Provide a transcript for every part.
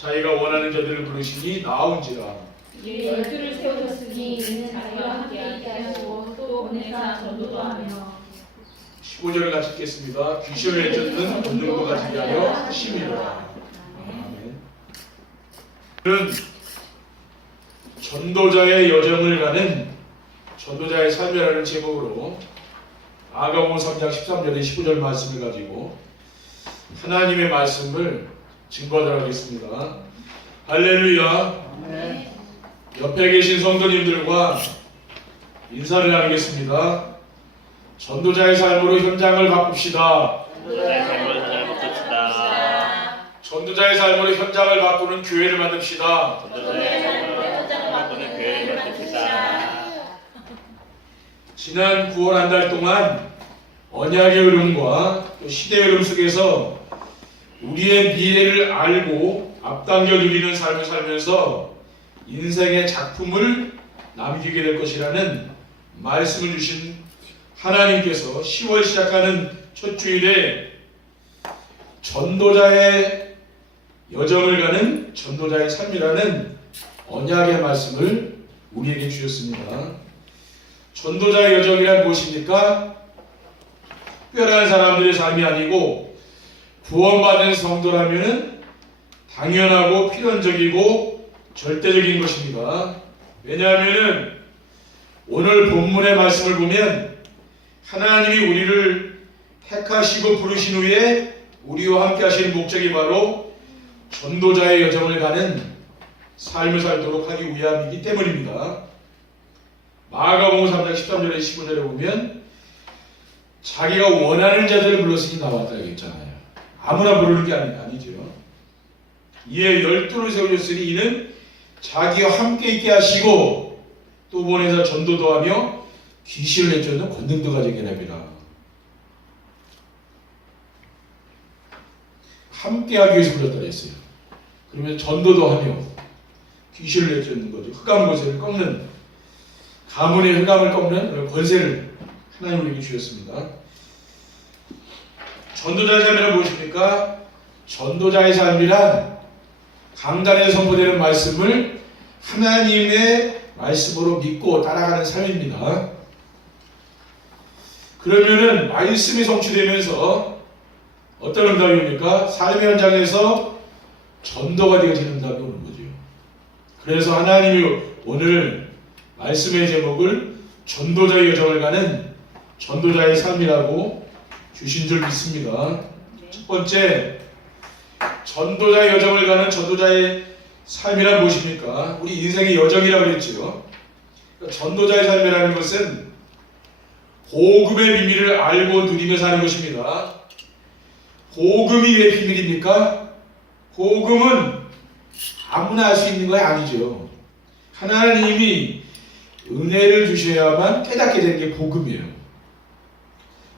자기가 원하는 자들을 부르시니 나온지라. 이에 열두를 세우셨으니 이는 자기와 함께 있게 하시고 또 보내사 전도도 하며 15절을 같이 읽겠습니다. 귀신을 내쫓는 권능도 가지게 하려 하심이라. 아멘. 그는 전도자의 여정을 가는 전도자의 삶이라는 제목으로 아가복음 3장 13절에 15절 말씀을 가지고 하나님의 말씀을 증거하도록 하겠습니다. 할렐루야. 네. 옆에 계신 성도님들과 인사를 나누겠습니다. 전도자의 삶으로 현장을 바꿉시다. 전도자의 삶으로 현장을 바꿉시다. 전도자의 삶으로 현장을 바꾸는 교회를 만듭시다. 전도자의 삶으로 현장을 바꾸는 교회를 만듭시다. 지난 9월 한 달 동안 언약의 흐름과 또 시대의 흐름 속에서 우리의 미래를 알고 앞당겨 누리는 삶을 살면서 인생의 작품을 남기게 될 것이라는 말씀을 주신 하나님께서 10월 시작하는 첫 주일에 전도자의 여정을 가는 전도자의 삶이라는 언약의 말씀을 우리에게 주셨습니다. 전도자의 여정이란 무엇입니까? 특별한 사람들의 삶이 아니고 구원받은 성도라면 당연하고 필연적이고 절대적인 것입니다. 왜냐하면 오늘 본문의 말씀을 보면 하나님이 우리를 택하시고 부르신 후에 우리와 함께 하시는 목적이 바로 전도자의 여정을 가는 삶을 살도록 하기 위함이기 때문입니다. 마가복음 3장 13절에 15절에 보면 자기가 원하는 자들을 불렀으니 나왔다 했잖아요. 아무나 부르는 게 아니죠. 이에 열두를 세우셨으니 이는 자기와 함께 있게 하시고 또 보내서 전도도 하며 귀신을 내쫓는 권능도 가지게 합니다. 함께 하기 위해서 불렀다 했어요. 그러면 전도도 하며 귀신을 내쫓는 거죠. 흑암 권세를 꺾는, 가문의 흑암을 꺾는 그런 권세를 하나님 우리에게 주셨습니다. 전도자의 삶이란 무엇입니까? 전도자의 삶이란 강단에 선포되는 말씀을 하나님의 말씀으로 믿고 따라가는 삶입니다. 그러면은 말씀이 성취되면서 어떤 응답입니까? 삶의 현장에서 전도가 되어지는 응답이 오는 거죠. 그래서 하나님이 오늘 말씀의 제목을 전도자의 여정을 가는 전도자의 삶이라고 주신 줄 믿습니다. 첫 번째, 전도자의 여정을 가는 전도자의 삶이란 무엇입니까? 우리 인생의 여정이라고 그랬죠. 전도자의 삶이라는 것은 복음의 비밀을 알고 누리며 사는 것입니다. 복음이 왜 비밀입니까? 복음은 아무나 알 수 있는 거 아니죠. 하나님이 은혜를 주셔야만 깨닫게 되는 게 복음이에요.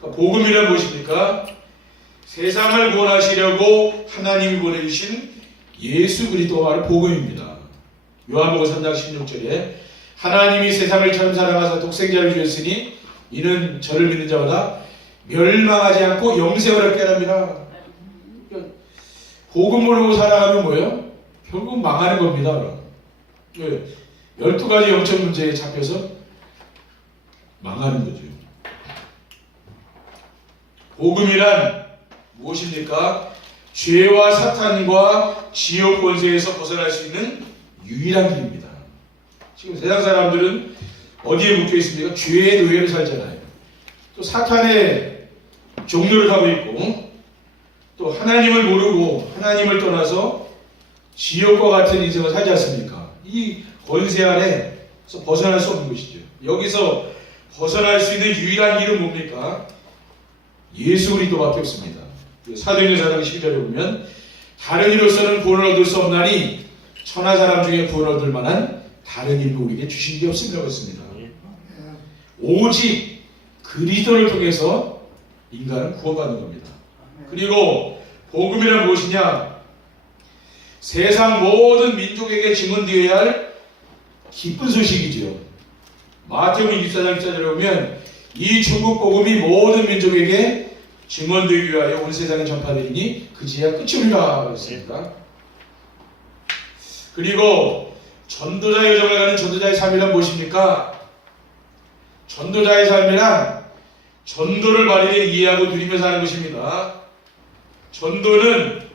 그러니까 복음이란 무엇입니까? 세상을 구원하시려고 하나님이 보내주신 예수 그리스도가 바로 복음입니다. 요한복음 3장 16절에 하나님이 세상을 처음 사랑하사 독생자를 주셨으니 이는 저를 믿는 자마다 멸망하지 않고 영생을 얻게 합니다. 복음 모르고 살아가면 뭐예요? 결국 망하는 겁니다. 12가지 영적 문제에 잡혀서 망하는 거죠. 복음이란 무엇입니까? 죄와 사탄과 지옥 권세에서 벗어날 수 있는 유일한 길입니다. 지금 세상 사람들은 어디에 묶여 있습니까? 죄의 노예를 살잖아요. 또 사탄의 종로를 하고 있고 또 하나님을 모르고 하나님을 떠나서 지옥과 같은 인생을 살지 않습니까? 이 권세 아래서 벗어날 수 없는 것이죠. 여기서 벗어날 수 있는 유일한 길은 뭡니까? 예수 그리스도밖에 없습니다. 사도행전 4장 12절에 보면 다른 이로서는 구원을 얻을 수 없나니 천하 사람 중에 구원을 얻을 만한 다른 일도 우리에게 주신 게 없음이라고 했습니다. 오직 그리스도를 통해서 인간은 구원받는 겁니다. 그리고 복음이란 무엇이냐? 세상 모든 민족에게 증언되어야 할 기쁜 소식이지요. 마태복음 24장 24절에 보면 이 천국 복음이 모든 민족에게 증언되기 위하여 온 세상에 전파되리니 그제야 끝이 오리라 그랬습니다. 그리고 전도자의 여정을 가는 전도자의 삶이란 무엇입니까? 전도자의 삶이란 전도를 바르게 이해하고 누리며 사는 것입니다. 전도는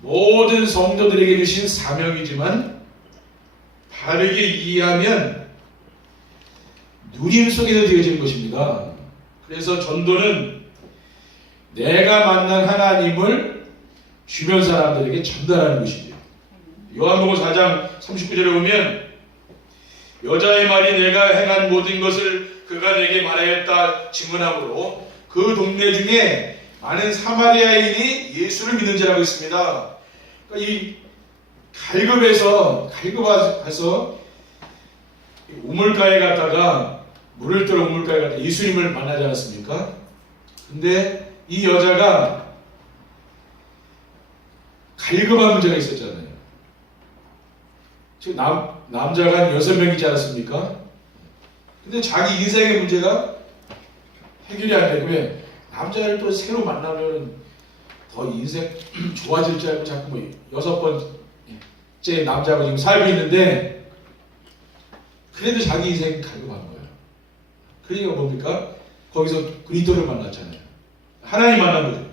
모든 성도들에게 주신 사명이지만 바르게 이해하면 누림 속에서 되어지는 것입니다. 그래서 전도는 내가 만난 하나님을 주변 사람들에게 전달하는 것이죠. 요한복음 4장 39절에 보면 여자의 말이 내가 행한 모든 것을 그가 내게 말하였다 증언하므로 그 동네 중에 많은 사마리아인이 예수를 믿는지라고 있습니다. 그러니까 이 갈급에서 우물가에 갔다가 물을 뜨러 우물가에 갔다가 예수님을 만나지 않았습니까? 근데 이 여자가 갈급한 문제가 있었잖아요. 지금 남자가 한 6명 있지 않았습니까? 근데 자기 인생의 문제가 해결이 안 되고 왜? 남자를 또 새로 만나면 더 인생 좋아질 줄 알고 자꾸 뭐 6번째 남자하고 지금 살고 있는데 그래도 자기 인생 갈급한 거예요. 그러니까 뭡니까? 거기서 그리스도를 만났잖아요. 하나님 만난 거죠.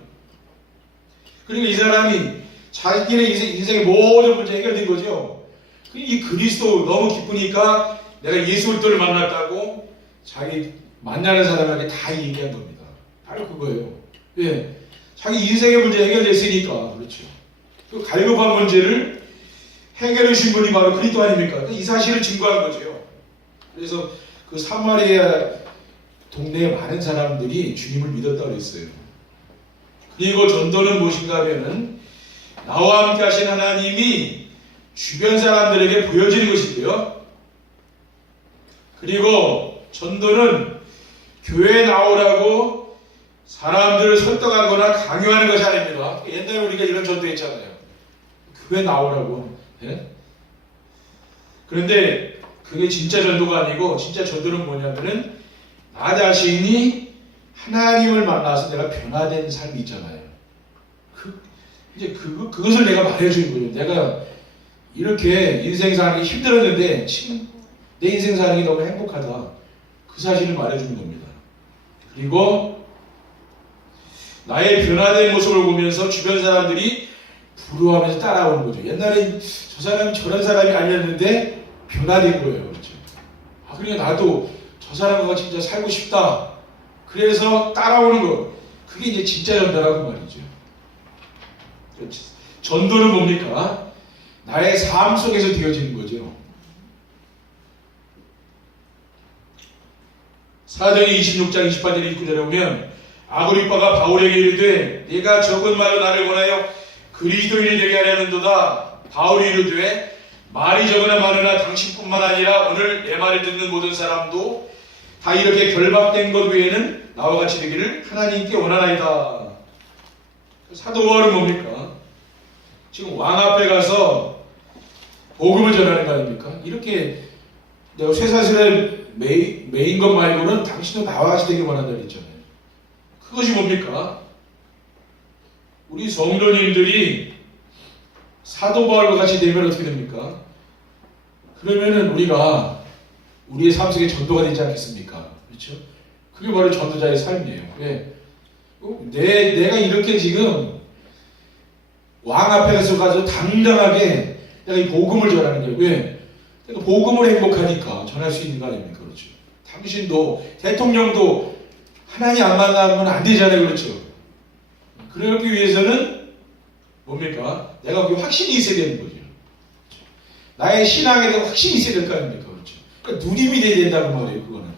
그러니까 이 사람이 자기의 인생의 모든 문제 해결된 거죠. 이 그리스도 너무 기쁘니까 내가 예수 그리스도를 만났다고 자기 만나는 사람에게 다 얘기한 겁니다. 바로 그거예요. 예, 자기 인생의 문제 해결됐으니까 그렇죠. 그 갈급한 문제를 해결해 주신 분이 바로 그리스도 아닙니까? 이 사실을 증거한 거죠. 그래서 그 사마리아 동네에 많은 사람들이 주님을 믿었다고 했어요. 그리고 전도는 무엇인가 하면은 나와 함께 하신 하나님이 주변 사람들에게 보여지는 것인데요. 그리고 전도는 교회에 나오라고 사람들을 설득하거나 강요하는 것이 아닙니다. 옛날에 우리가 이런 전도했잖아요. 교회 나오라고. 예? 그런데 그게 진짜 전도가 아니고 진짜 전도는 뭐냐면은 나 자신이 하나님을 만나서 내가 변화된 삶이 있잖아요. 그것을 내가 말해주는 거예요. 내가 이렇게 인생 사는 게 힘들었는데 지금 내 인생 사는 게 너무 행복하다. 그 사실을 말해주는 겁니다. 그리고 나의 변화된 모습을 보면서 주변 사람들이 부러워하면서 따라오는 거죠. 옛날에 저 사람이 저런 사람이 아니었는데 변화된 거예요. 그렇죠? 그러니까 나도 저 사람과 진짜 살고 싶다. 그래서 따라오는 거. 그게 이제 진짜 전도라고 말이죠. 그렇죠? 전도는 뭡니까? 나의 삶 속에서 되어지는 거죠. 사도행전 26장 28절 29절에 보면 아그리빠가 바울에게 이르되 네가 적은 말로 나를 권하여 그리스도인이 되게 하려는도다. 바울이 이르되 말이 적으나 많으나 당신뿐만 아니라 오늘 내 말을 듣는 모든 사람도 다 이렇게 결박된 것 외에는 나와 같이 되기를 하나님께 원하나이다. 사도 바울은 뭡니까? 지금 왕 앞에 가서 복음을 전하는 거 아닙니까? 이렇게 내가 쇠사슬에 매인 것 말고는 당신도 나와 같이 되길 원한다 그랬잖아요. 그것이 뭡니까? 우리 성도님들이 사도 바울과 같이 되면 어떻게 됩니까? 그러면은 우리가 우리의 삶 속에 전도가 되지 않겠습니까? 그렇죠? 그게 바로 전도자의 삶이에요. 왜? 내가 이렇게 지금 왕 앞에 가서 당당하게 내가 이 복음을 전하는 거예요. 왜? 그러니까 복음을 행복하니까 전할 수 있는 거 아닙니까? 그렇죠. 당신도 대통령도 하나님 안 만나면 안 되잖아요. 그렇죠. 그러기 위해서는 뭡니까? 내가 거기 확신이 있어야 되는 거죠. 나의 신앙에 대한 확신이 있어야 될 거 아닙니까? 그렇죠. 그러니까 누림이 돼야 된다는 말이에요. 그거는.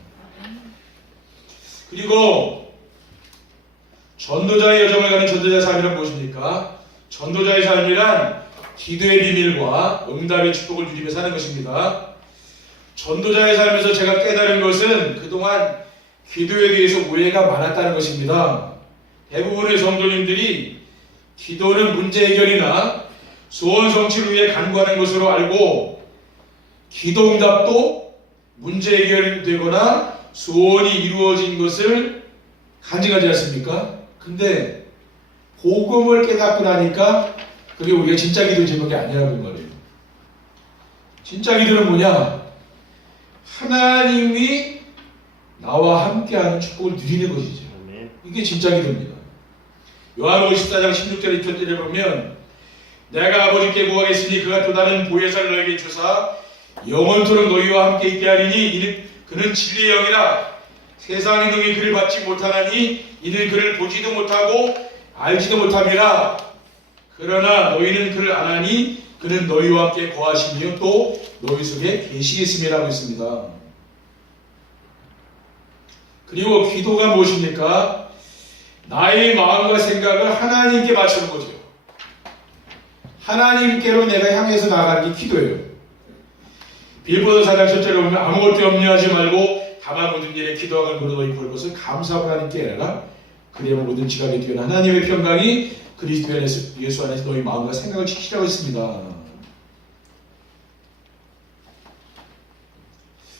그리고 전도자의 여정을 가는 전도자의 삶이란 무엇입니까? 전도자의 삶이란 기도의 비밀과 응답의 축복을 누리며 사는 것입니다. 전도자의 삶에서 제가 깨달은 것은 그동안 기도에 대해서 오해가 많았다는 것입니다. 대부분의 성도님들이 기도는 문제 해결이나 소원 성취를 위해 간구하는 것으로 알고 기도 응답도 문제 해결이 되거나 소원이 이루어진 것을 간증하지 않습니까? 근데 복음을 깨닫고 나니까 그게 우리가 진짜 기도 제목이 아니라는 말이에요. 진짜 기도는 뭐냐? 하나님이 나와 함께하는 축복을 누리는 것이죠. 아멘. 이게 진짜 기도입니다. 요한복음 14장 16절 20절에 보면 내가 아버지께 구하겠으니 그가 또 다른 보혜사를 너에게 주사 영원토록 너희와 함께 있게 하리니 그는 진리의 영이라 세상의 능히 그를 받지 못하나니 이는 그를 보지도 못하고 알지도 못함이라. 그러나 너희는 그를 아나니 그는 너희와 함께 거하시며 또 너희 속에 계시겠음이라고 했습니다. 그리고 기도가 무엇입니까? 나의 마음과 생각을 하나님께 맞추는 거죠. 하나님께로 내가 향해서 나가는 게 기도예요. 빌보서 4장 7절에 보면 아무것도 염려하지 말고 다만 모든 일에 기도하고 물어너희 볼 것을 감사하고 하나님께 해라. 그리하면 모든 지각에 뛰어난 하나님의 평강이 그리스도 안에서 예수 안에서 너희 마음과 생각을 지키라고 했습니다.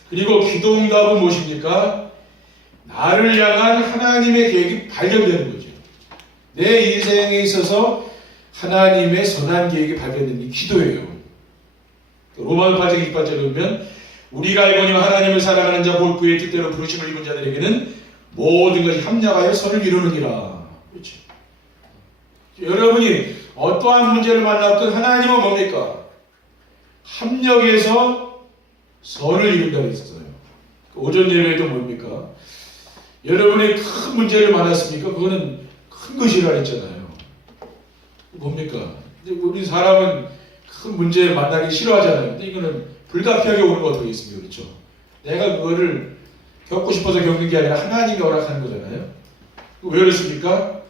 그리고 기도 응답은 무엇입니까? 나를 향한 하나님의 계획이 발견되는 거죠. 내 인생에 있어서 하나님의 선한 계획이 발견되는 게 기도예요. 로마서 8장 28절에 보면 우리가 알거니와 하나님을 사랑하는 자 곧 그의 뜻대로 부르심을 입은 자들에게는 모든 것이 합력하여 선을 이루느니라. 그렇죠. 여러분이 어떠한 문제를 만났든 하나님은 뭡니까? 합력해서 선을 이룬다고 했었어요. 오전 예배도 뭡니까? 여러분이 큰 문제를 만났습니까? 그거는 큰 것이라 했잖아요. 뭡니까? 우리 사람은 큰 문제 만나기 싫어하잖아요. 근데 이거는 불가피하게 오는 거 어떻게 있습니까? 그렇죠? 내가 그거를 겪고 싶어서 겪는 게 아니라 하나님이 허락하는 거잖아요. 왜 그렇습니까?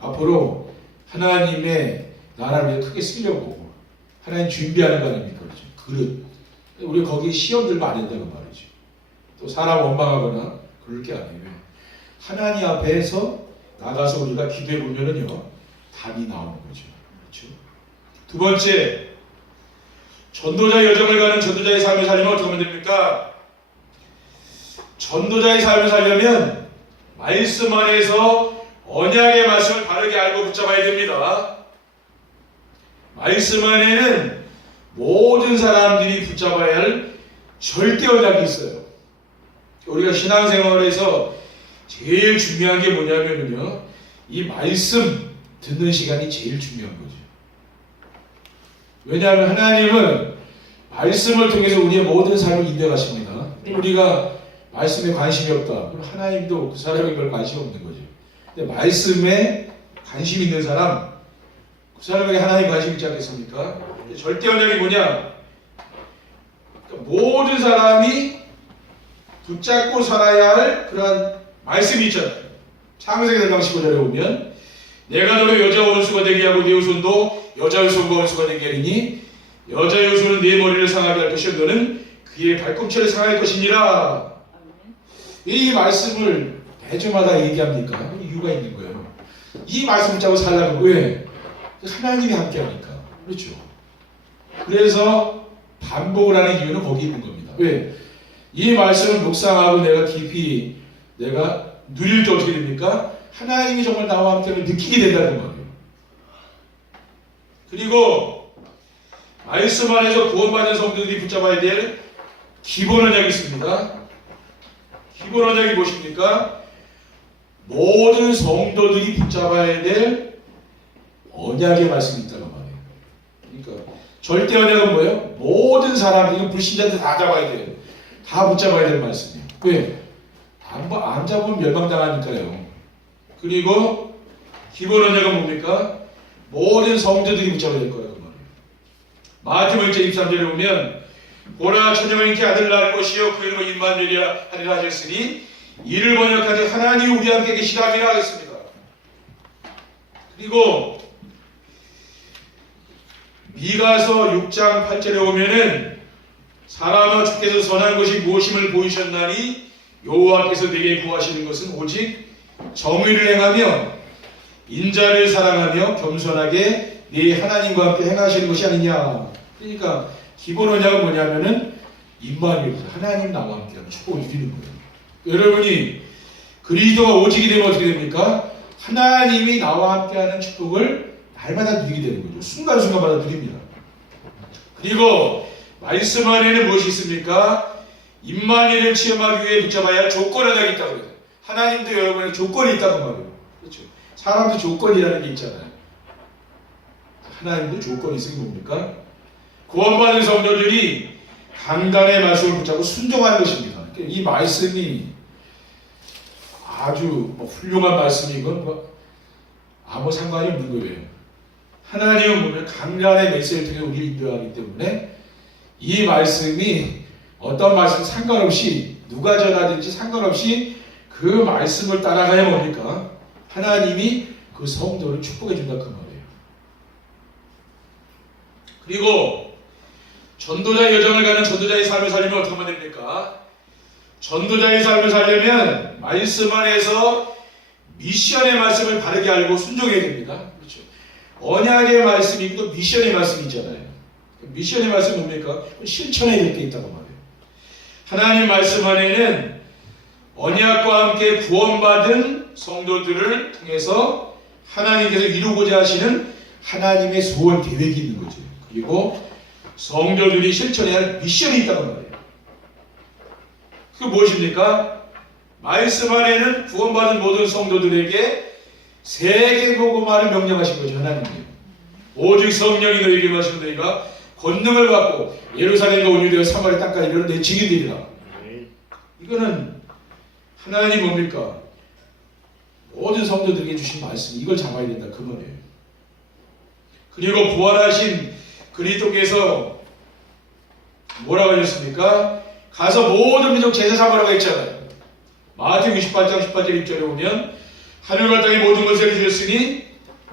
앞으로 하나님의 나라를 위해 크게 쓰려고 하나님 준비하는 거 아닙니까? 그렇죠? 그릇. 우리 거기 시험 들면 안 된다는 말이죠. 또 사람 원망하거나 그럴 게 아니에요. 하나님 앞에서 나가서 우리가 기도해 보면은요 답이 나오는 거죠. 그렇죠? 두 번째, 전도자의 여정을 가는 전도자의 삶을 살려면 어떻게 하면 됩니까? 전도자의 삶을 살려면 말씀 안에서 언약의 말씀을 바르게 알고 붙잡아야 됩니다. 말씀 안에는 모든 사람들이 붙잡아야 할 절대 언약이 있어요. 우리가 신앙생활에서 제일 중요한 게 뭐냐면요, 이 말씀 듣는 시간이 제일 중요한 거죠. 왜냐하면 하나님은 말씀을 통해서 우리의 모든 삶을 인도하십니다. 우리가 말씀에 관심이 없다, 그럼 하나님도 그 사람에 별 관심이 없는 거죠. 근데 말씀에 관심 있는 사람, 그 사람에게 하나님 관심 있지 않겠습니까? 절대 언약이 뭐냐? 그러니까 모든 사람이 붙잡고 살아야 할 그러한 말씀이 있잖아요. 창세기 4장 15절에 보면 내가 너를 여자 원수가 되게 하고 네 후손도 여자 후손과 원수가 되게 하리니 여자 후손은 네 머리를 상하게 할 것이요 너는 그의 발꿈치를 상할 것이니라. 이 말씀을 매주마다 얘기합니까? 이유가 있는 거예요. 이 말씀 붙잡고 살라는 왜? 하나님이 함께하니까. 그렇죠. 그래서 반복을 하는 이유는 거기 있는 겁니다. 왜? 이 말씀을 묵상하고 내가 깊이 내가 누릴 때 어떻게 됩니까? 하나님이 정말 나와 함께 느끼게 된다는 거예요. 그리고 말씀 안에서 구원받은 성도들이 붙잡아야 될 기본 언약이 있습니다. 기본 언약이 무엇입니까? 모든 성도들이 붙잡아야 될 언약의 말씀이 있다는 말이에요. 그러니까 절대 언약은 뭐예요? 모든 사람들이 불신자들 다 잡아야 돼요. 다 붙잡아야 될 말씀이에요. 왜? 안 잡으면 멸망당하니까요. 그리고 기본 언약은 뭡니까? 모든 성도들이 붙잡아야 될 거라고 말이에요. 마태복음 1장 23절에 보면 보라 천녀가 잉태 아들을 낳을 것이요 그 이름을 임마누엘이라 하리라 하셨으니 이를 번역하되 하나님 우리 함께 계시다미라 하겠습니다. 그리고 미가서 6장 8절에 보면은 사람아 주께서 선한 것이 무엇임을 보이셨나니 여호와께서 내게 구하시는 것은 오직 정의를 행하며 인자를 사랑하며 겸손하게 네 하나님과 함께 행하시는 것이 아니냐. 그러니까 기본 언약은 뭐냐면은 임마누엘, 하나님 나와 함께하는 축복을 누리는 거예요. 여러분이 그리스도가 오직이 되면 어떻게 됩니까? 하나님이 나와 함께하는 축복을 날마다 누리게 되는 거죠. 순간순간마다 누립니다. 그리고 말씀 안에는 무엇이 있습니까? 임마누엘을 체험하기 위해 붙잡아야 할 조건 하나가 있다고 그래요. 하나님도 여러분의 조건이 있다고 말해요. 그렇죠? 사람도 조건이라는 게 있잖아요. 하나님도 조건이 있으니 뭡니까? 구원받은 성도들이 강단의 말씀을 붙잡고 순종하는 것입니다. 이 말씀이 아주 훌륭한 말씀이건 아무 상관이 없는 거예요. 하나님은 보면 강단의 메시지를 통해 우리를 인도하기 때문에 이 말씀이 어떤 말씀 상관없이 누가 전하든지 상관없이 그 말씀을 따라가야 뭡니까? 하나님이 그 성도를 축복해 준다 그 말이에요. 그리고 전도자의 여정을 가는 전도자의 삶을 살려면 어떻게 하면 됩니까? 전도자의 삶을 살려면 말씀 안에서 미션의 말씀을 바르게 알고 순종해야 됩니다. 그렇죠? 언약의 말씀이 있고 또 미션의 말씀이 있잖아요. 미션의 말씀은 뭡니까? 실천해야 될 게 있다고 말해요. 하나님 말씀 안에는 언약과 함께 구원받은 성도들을 통해서 하나님께서 이루고자 하시는 하나님의 소원 계획이 있는 거죠. 그리고 성도들이 실천해야 할 미션이 있다고 말해요. 그게 무엇입니까? 말씀 안에는 구원받은 모든 성도들에게 세계복음화를 명령하신 거죠. 하나님이. 오직 성령이 너희에게 마시는 너희가 권능을 받고 예루살렘과 온 유대와 사마리아 땅까지 이르러 내 증인되리라. 이거는 하나님 뭡니까? 모든 성도들에게 주신 말씀, 이걸 잡아야 된다 그 말이에요. 그리고 부활하신 그리스도께서 뭐라고 하셨습니까? 가서 모든 민족 제사 삼으라고 했잖아요. 마태복음 28장 18절 1절에 보면 하늘과 땅의 모든 것을 주셨으니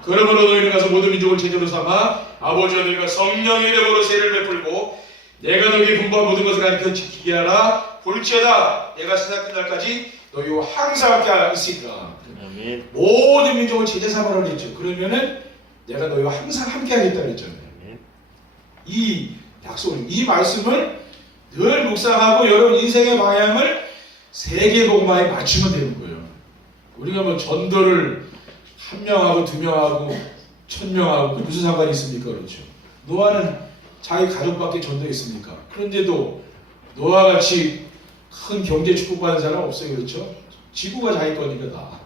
그러므로 너희는 가서 모든 민족을 제자로 삼아 아버지와 너희가 성령의 이름으로 세례를 베풀고 내가 너희에게 분부한 모든 것을 가르쳐 지키게 하라. 볼지어다 내가 세상 끝날까지 너희와 항상 함께 있으리라. 아멘. 모든 민족을 제자 삼으라고 했죠. 그러면은 내가 너희와 항상 함께 하겠다 그랬잖아요. 이 약속을, 이 말씀을 늘 묵상하고 여러분 인생의 방향을 세계복음화에 맞추면 되는 거예요. 우리가 뭐 전도를 한 명하고 두 명하고 1000명하고 무슨 상관이 있습니까? 그렇죠. 노아는 자기 가족밖에 전도했습니까? 그런데도 노아와 같이 큰 경제 축복받는 사람 없어요. 그렇죠? 지구가 자기 거니까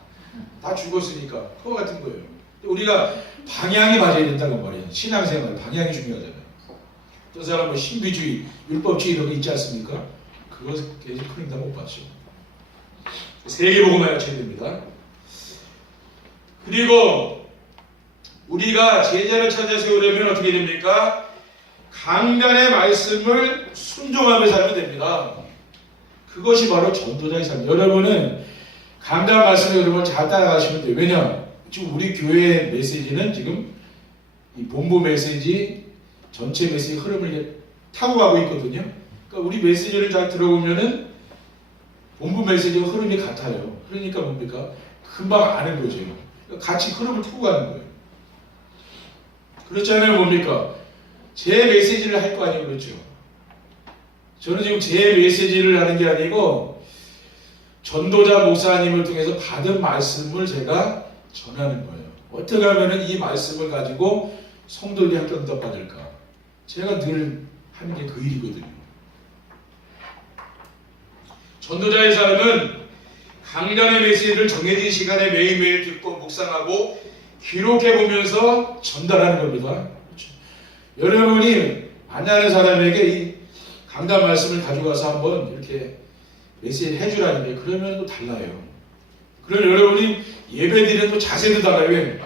다 죽었으니까 그거 같은 거예요. 우리가 방향이 맞아야 된다는 말이에요. 신앙생활 방향이 중요하잖아요. 어떤 사람은 신비주의, 율법주의 이런 게 있지 않습니까? 그거 계속 큰다 못 봤죠. 세계복음화에 맞춰야 됩니다. 그리고 우리가 제자를 찾아 세우려면 어떻게 됩니까? 강단의 말씀을 순종하며 살면 됩니다. 그것이 바로 전도자의 삶. 여러분은 강단 말씀을 여러분 잘 따라가시면 돼요. 왜냐? 지금 우리 교회의 메시지는 지금 이 본부 메시지 전체 메시지 흐름을 타고 가고 있거든요. 그러니까 우리 메시지를 잘 들어보면은 본부 메시지와 흐름이 같아요. 그러니까 뭡니까? 금방 아는 거죠. 그러니까 같이 흐름을 타고 가는 거예요. 그렇잖아요. 뭡니까? 제 메시지를 할 거 아니에요. 그렇죠? 저는 지금 제 메시지를 하는 게 아니고 전도자 목사님을 통해서 받은 말씀을 제가 전하는 거예요. 어떻게 하면 이 말씀을 가지고 성도들이 함께 응답받을까? 제가 늘 하는 게 그 일이거든요. 전도자의 삶은 강단의 메시지를 정해진 시간에 매일매일 듣고 묵상하고 기록해보면서 전달하는 겁니다. 그렇죠? 여러분이 만나는 사람에게 이 강단 말씀을 가져가서 한번 이렇게 메시지를 해주라는 게 그러면 또 달라요. 그럼 여러분이 예배드리는 또 자세도 달라요. 왜?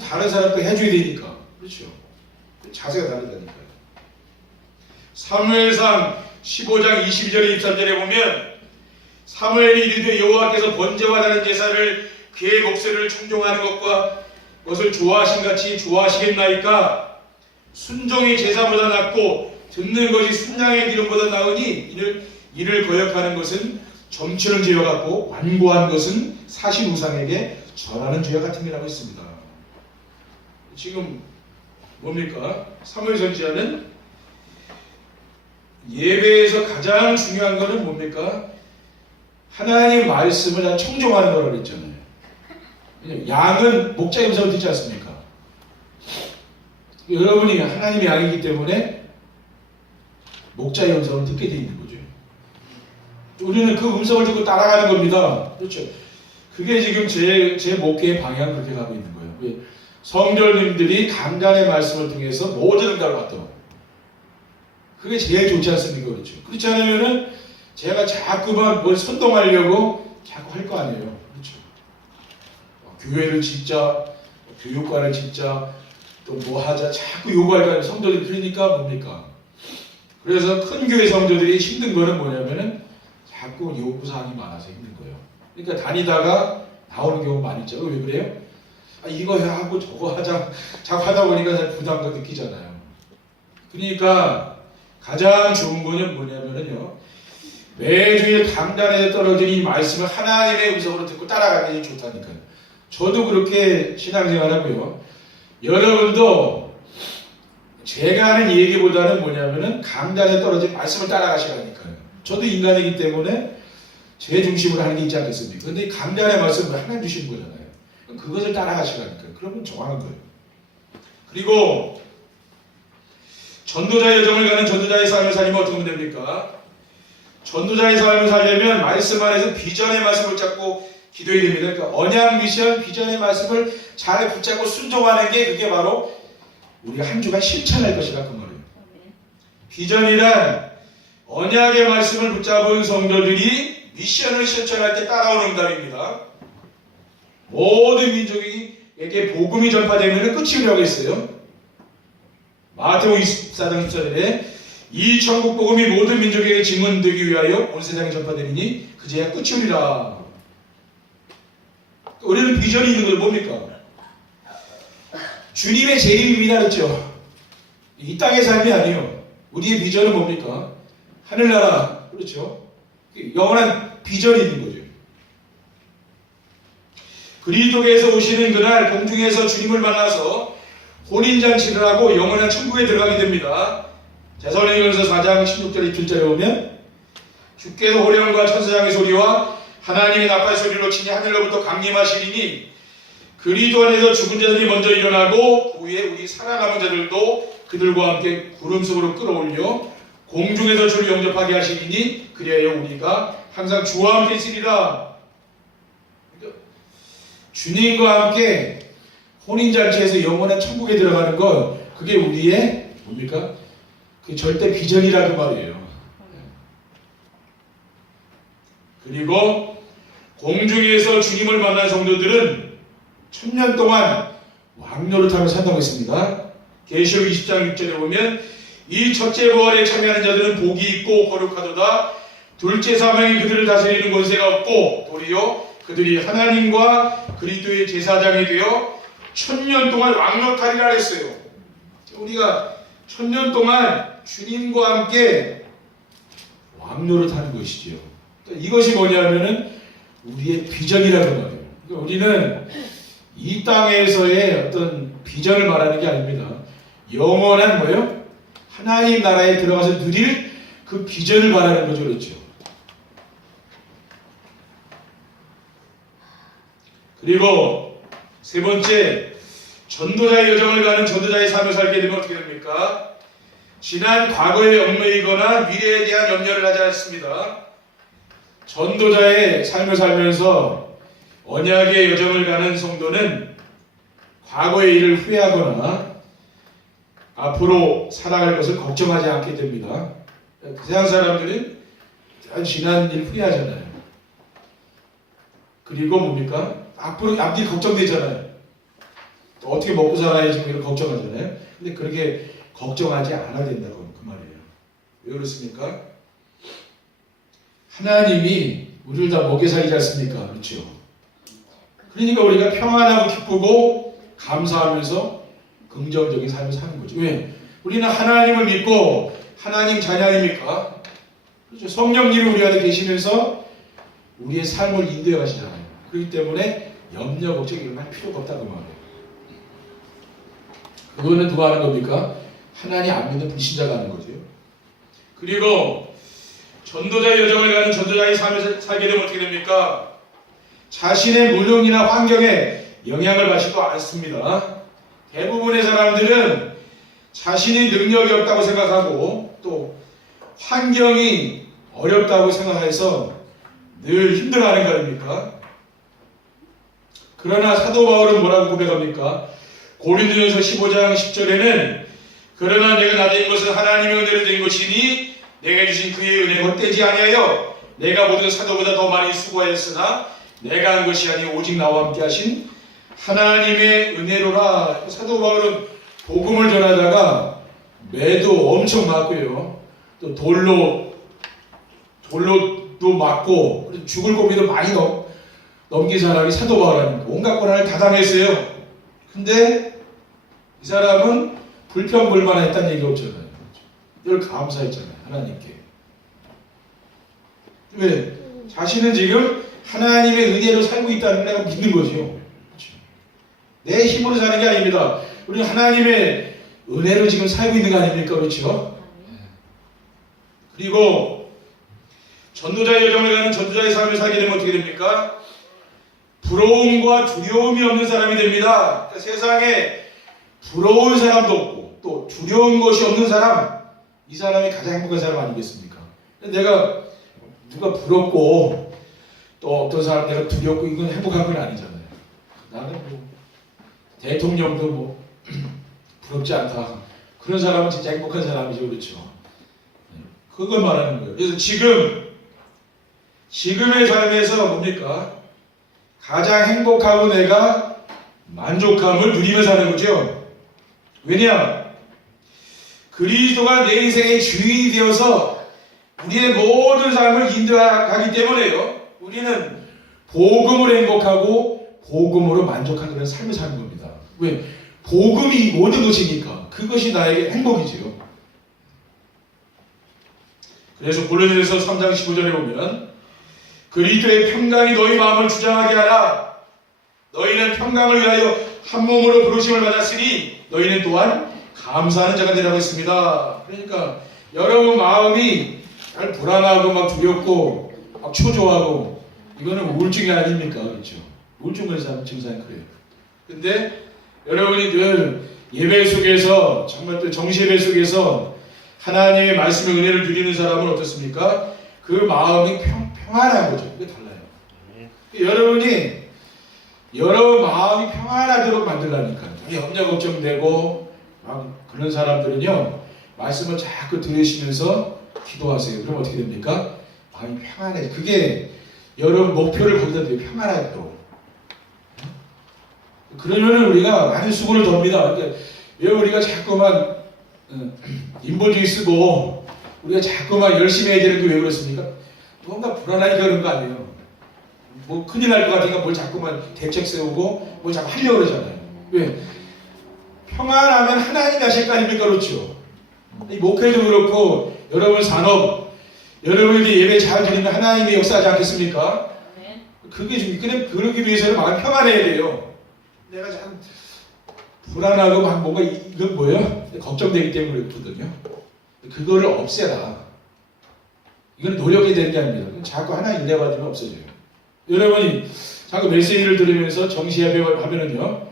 다른 사람도 해줘야 되니까. 그렇죠? 자세가 다르다니까요. 사무엘상 15장 22절 23절에 보면 사무엘이 이르되 여호와께서 번제와 다른 제사를 그의 목소리를 충종하는 것을 좋아하신 같이 좋아하시겠나이까? 순종이 제사보다 낫고 듣는 것이 순양의 기름보다 나으니 이를 거역하는 것은 점치는 죄와 같고 완고한 것은 사신 우상에게 절하는 죄와 같음이라고 했습니다. 지금 뭡니까? 사무엘 선지자는 예배에서 가장 중요한 것은 뭡니까? 하나님 말씀을 다 청종하는 거라고 그랬잖아요. 양은 목자의 음성을 듣지 않습니까? 여러분이 하나님의 양이기 때문에 목자의 음성을 듣게 돼 있는 거죠. 우리는 그 음성을 듣고 따라가는 겁니다. 그렇죠. 그게 지금 제 목회의 방향 그렇게 가고 있는 거예요. 성도님들이 강단의 말씀을 통해서 모든 응답을 받도록. 그게 제일 좋지 않습니까? 그렇죠. 그렇지 않으면은 제가 자꾸만 뭘 선동하려고 자꾸 할 거 아니에요. 그렇죠. 교회를 짓자, 교육관을 짓자, 또 뭐 하자, 자꾸 요구할까 성도들이 그러니까 뭡니까? 그래서 큰 교회 성도들이 힘든 거는 뭐냐면은 자꾸 요구사항이 많아서 힘든 거예요. 그러니까 다니다가 나오는 경우 많이 있죠. 왜 그래요? 이거 하고 저거 하자, 자꾸 하다 보니까 부담감 느끼잖아요. 그러니까 가장 좋은 거는 뭐냐면요. 매주일 강단에 떨어진 이 말씀을 하나님의 음성으로 듣고 따라가는 게 좋다니까요. 저도 그렇게 신앙생활하고요. 여러분도 제가 하는 얘기보다는 뭐냐면은 강단에 떨어진 말씀을 따라가시라니까요. 저도 인간이기 때문에 제 중심으로 하는 게 있지 않겠습니까? 그런데 이 강단의 말씀을 하나님 주시는 거잖아요. 그것을 따라가시라니까요. 그러면 정하는 거예요. 그리고 전도자의 여정을 가는 전도자의 삶을 살리면 어떻게 하면 됩니까? 전도자의 삶을 살려면 말씀 안에서 비전의 말씀을 잡고 기도해야 됩니다. 그러니까 언약 미션 비전의 말씀을 잘 붙잡고 순종하는 게 그게 바로 우리가 한 주간 실천할 것이다 그 말이에요. 비전이란 언약의 말씀을 붙잡은 성도들이 미션을 실천할 때 따라오는 응답입니다. 모든 민족에게 복음이 전파되면 끝이 오라고 했어요. 마태복음 24장 14절에 이 천국 복음이 모든 민족에게 증언되기 위하여 온 세상에 전파되리니 그제야 끝이 오리라. 우리는 비전이 있는 건 뭡니까? 주님의 재림입니다. 그렇죠? 이 땅의 삶이 아니에요. 우리의 비전은 뭡니까? 하늘나라. 그렇죠? 영원한 비전이 있는 거죠. 그리스도께서 오시는 그날 공중에서 주님을 만나서 혼인잔치를 하고 영원한 천국에 들어가게 됩니다. 데살로니가서 4장 16절 17절에 보면 주께서 호령과 천사장의 소리와 하나님의 나팔 소리로 치니 하늘로부터 강림하시리니 그리스도 안에서 죽은 자들이 먼저 일어나고 그 후에 우리 살아남은 자들도 그들과 함께 구름 속으로 끌어올려 공중에서 주를 영접하게 하시리니 그리하여 우리가 항상 주와 함께 있으리라. 주님과 함께 혼인잔치에서 영원한 천국에 들어가는 것, 그게 우리의 뭡니까? 그 절대 비전이라는 말이에요. 그리고 공중에서 주님을 만난 성도들은 1000년 동안 왕노릇하며 산다고 했습니다. 계시록 20장 6절에 보면 이 첫째 부활에 참여하는 자들은 복이 있고 거룩하도다. 둘째 사망이 그들을 다스리는 권세가 없고 도리어 그들이 하나님과 그리스도의 제사장이 되어 1000년 동안 왕노릇하리라 했어요. 우리가 1000년 동안 주님과 함께 왕노릇하는 것이지요. 이것이 뭐냐면은 우리의 비전이라는 말이에요. 그러니까 우리는 이 땅에서의 어떤 비전을 말하는 게 아닙니다. 영원한 뭐예요? 하나님 나라에 들어가서 누릴 그 비전을 말하는 거죠. 그렇죠? 그리고 세 번째, 전도자의 여정을 가는 전도자의 삶을 살게 되면 어떻게 됩니까? 지난 과거에 얽매이거나 미래에 대한 염려를 하지 않습니다. 전도자의 삶을 살면서 언약의 여정을 가는 성도는 과거의 일을 후회하거나 앞으로 살아갈 것을 걱정하지 않게 됩니다. 세상 사람들은 지난 일 후회하잖아요. 그리고 뭡니까? 앞으로 앞뒤 걱정되잖아요. 또 어떻게 먹고 살아야지 이런 걱정하잖아요. 근데 그렇게 걱정하지 않아야 된다고 그 말이에요. 왜 그렇습니까? 하나님이 우리를 다 먹여 살리지 않습니까? 그렇죠? 그러니까 우리가 평안하고 기쁘고 감사하면서 긍정적인 삶을 사는 거죠. 왜? 우리는 하나님을 믿고 하나님 자녀입니까? 그렇죠? 성령님이 우리 안에 계시면서 우리의 삶을 인도해 가시잖아요. 그렇기 때문에 염려, 걱정 이런 말 필요가 없다고 말해요. 그거는 누가 하는 겁니까? 하나님 안 믿는 불신자가 하는 거죠. 그리고 전도자의 여정을 가는 전도자의 삶을 살게 되면 어떻게 됩니까? 자신의 무능이나 환경에 영향을 받지도 않습니다. 대부분의 사람들은 자신이 능력이 없다고 생각하고 또 환경이 어렵다고 생각해서 늘 힘들어하는 거 아닙니까? 그러나 사도 바울은 뭐라고 고백합니까? 고린도전서 15장 10절에는 그러나 내가 나된 것은 하나님의 은혜로 된 것이니 내가 주신 그의 은혜가 헛되지 아니하여 내가 모든 사도보다 더 많이 수고하였으나 내가 한 것이 아니 오직 나와 함께 하신 하나님의 은혜로라. 사도 바울은 복음을 전하다가 매도 엄청 맞고요. 또 돌로도 맞고 죽을 고비도 많이 넘긴 사람이 사도 바울 아닙니까? 온갖 고난을 다 당했어요. 근데 이 사람은 불평불만했다는 얘기가 없잖아요. 늘 감사했잖아요. 하나님께. 왜? 자신은 지금 하나님의 은혜로 살고 있다는 걸 내가 믿는 거죠. 그렇죠? 내 힘으로 사는 게 아닙니다. 우리는 하나님의 은혜로 지금 살고 있는 거 아닙니까? 그렇죠? 그리고 전도자의 여정을 가는 전도자의 삶을 살게 되면 어떻게 됩니까? 부러움과 두려움이 없는 사람이 됩니다. 그러니까 세상에 부러운 사람도 없고 또 두려운 것이 없는 사람, 이 사람이 가장 행복한 사람 아니겠습니까? 내가 누가 부럽고 또 어떤 사람 내가 두렵고 이건 행복한 건 아니잖아요. 나는 뭐 대통령도 뭐 부럽지 않다. 그런 사람은 진짜 행복한 사람이죠. 그렇죠? 그걸 말하는 거예요. 그래서 지금의 삶에서 뭡니까? 가장 행복하고 내가 만족함을 누리며 사는 거죠. 왜냐? 그리스도가 내 인생의 주인이 되어서 우리의 모든 삶을 인도하기 때문에요. 우리는 복음으로 행복하고 복음으로 만족하는 삶을 사는 겁니다. 왜? 복음이 모든 것이니까 그것이 나에게 행복이지요. 그래서 골로새서 3장 15절에 보면 그리스도의 평강이 너희 마음을 주장하게 하라. 너희는 평강을 위하여 한 몸으로 부르심을 받았으니 너희는 또한 감사하는 자가 되라고 했습니다. 그러니까 여러분 마음이 잘 불안하고 막 두렵고 막 초조하고 이거는 우울증이 아닙니까? 그렇죠? 우울증 증상이 그래요. 근데 여러분이 늘 예배 속에서 정말 또 정시예배 속에서 하나님의 말씀의 은혜를 누리는 사람은 어떻습니까? 그 마음이 평안한 거죠. 이게 달라요. 여러분 마음이 평안하도록 만들라니까요. 염려 걱정되고 막 그런 사람들은요 말씀을 자꾸 들으시면서 기도하세요. 그럼 어떻게 됩니까? 마음이 평안해. 그게 여러분 목표를 거기다 두고 평안하도록. 그러면 우리가 많은 수고를 덥니다. 왜 우리가 자꾸만 인본주의 쓰고 우리가 자꾸만 열심히 해야 되는 게 왜 그렇습니까? 뭔가 불안하니까 그런 거 아니에요. 뭐 큰일 날 것 같으니까 뭘 자꾸만 대책 세우고 뭘 자꾸 하려고 그러잖아요. 왜? 평안하면 하나님이 하실 거 아닙니까? 그렇죠? 이 목회도 그렇고 여러분 산업 여러분이 예배 잘 드리면 하나님이 역사하지 않겠습니까? 그게 좀 그러기 위해서는 마음 평안해야 돼요. 내가 참 불안하고 막 뭔가 이건 뭐예요? 걱정되기 때문에 그렇거든요. 그거를 없애라. 이건 노력이 되는 게 아닙니다. 자꾸 하나님 은혜 받으면 없어져요. 여러분이 자꾸 메시지를 들으면서 정시예배를 하면은요,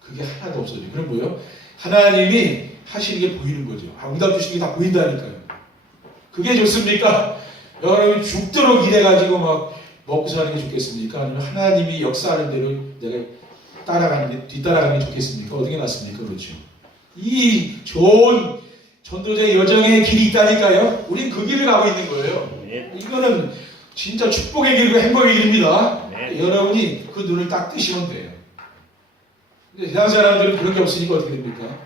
그게 하나도 없어져요. 그럼 뭐예요? 하나님이 하시는 게 보이는 거죠. 응답 주시는 게 다 보인다니까요. 그게 좋습니까? 여러분 죽도록 일해가지고 막 먹고 사는 게 좋겠습니까? 아니면 하나님이 역사하는 대로 내가 뒤따라가는 게 좋겠습니까? 어떻게 낫습니까? 그렇죠. 이 좋은 전도자의 여정의 길이 있다니까요. 우린 그 길을 가고 있는 거예요. 이거는 진짜 축복의 길이고 행복의 길입니다. 여러분이 그 눈을 딱 뜨시면 돼요. 근데 세상 사람들은 그런 게 없으니까 어떻게 됩니까?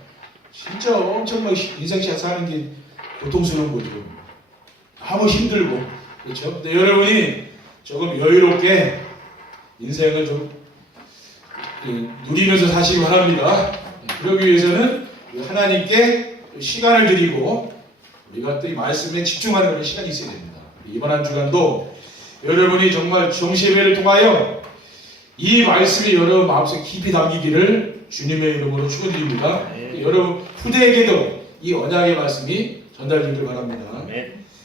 진짜 엄청 막 인생샷 사는 게 고통스러운 거죠. 너무 힘들고. 그렇죠? 근데 여러분이 조금 여유롭게 인생을 좀 누리면서 사시기 바랍니다. 그러기 위해서는 하나님께 시간을 드리고 우리가 또 이 말씀에 집중하는 그런 시간이 있어야 됩니다. 이번 한 주간도 여러분이 정말 정시예배를 통하여 이 말씀이 여러분 마음속에 깊이 담기기를 주님의 이름으로 축원드립니다. 여러분 후대에게도 이 언약의 말씀이 전달되길 바랍니다.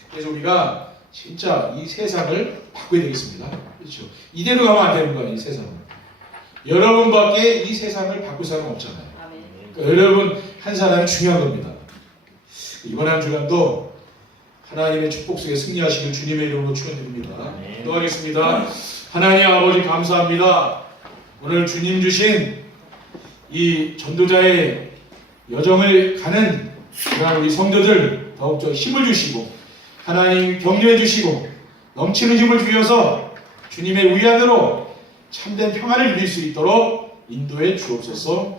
그래서 우리가 진짜 이 세상을 바꿔야 되겠습니다. 그렇죠? 이대로 가면 안 되는 거예요. 이 세상을. 여러분밖에 이 세상을 바꿀 사람은 없잖아요. 그러니까 여러분 한 사람이 중요한 겁니다. 이번 한 주간도 하나님의 축복 속에 승리하시길 주님의 이름으로 축원드립니다. 아멘. 기도하겠습니다. 하나님 아버지 감사합니다. 오늘 주님 주신 이 전도자의 여정을 가는 그러한 우리 성도들 더욱더 힘을 주시고 하나님 격려해 주시고 넘치는 힘을 주셔서 주님의 위안으로 참된 평안을 누릴 수 있도록 인도해 주옵소서.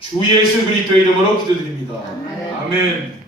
주 예수 그리스도의 이름으로 기도드립니다. 아멘.